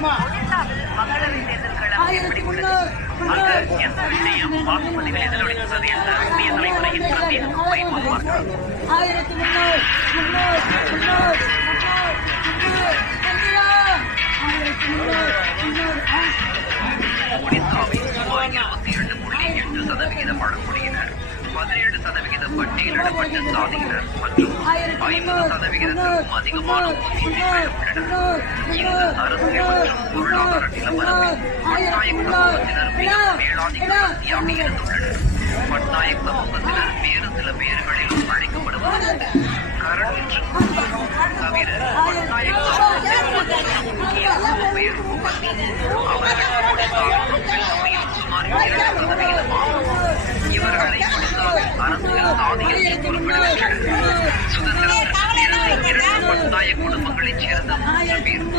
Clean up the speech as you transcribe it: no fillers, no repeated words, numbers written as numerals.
ஒடிசாவில் மக்களவை தேர்தல் களம் எப்படி உள்ளது? அங்கு எந்த விஷயம் வாக்குப்பதிவில் எதிரொலித்துள்ளது என்ற புதிய தலைமுறையின் பிரத்யேக முறை பொதுவார்கள். ஒடிசாவில் சுமார் 22.8% பழங்குடியினர், 17% பட்டியலிடப்பட்ட சாதியினர் மற்றும் 50%த்திற்கும் அதிகமான ஒதுக்கீடுகள் உள்ளனர். இந்த அரசியல் மற்றும் பொருளாதார நிலவரத்தில் பட்நாயக் சமூகத்தினர் மிக மேலாதிக்கமாக இருந்துள்ளனர். பட்நாயக் சமூகத்தினர் வேறு சில பேர்களிலும் அழைக்கப்படுவது கரண் என்று தவிர பட்நாயக் சமூகத்தின் முக்கிய பெயர் அவர்கள் ஒடிசாவில் சுமார் 2% ஆகும். இவர்களை ஒடிசாவில் அரசியல் சாதி என்று குறிப்பிடுகின்றனர். சுதந்திரத்திற்கு பிறகு 2 பட்நாயக் குடும்பங்களைச் சேர்ந்த 3 பேர்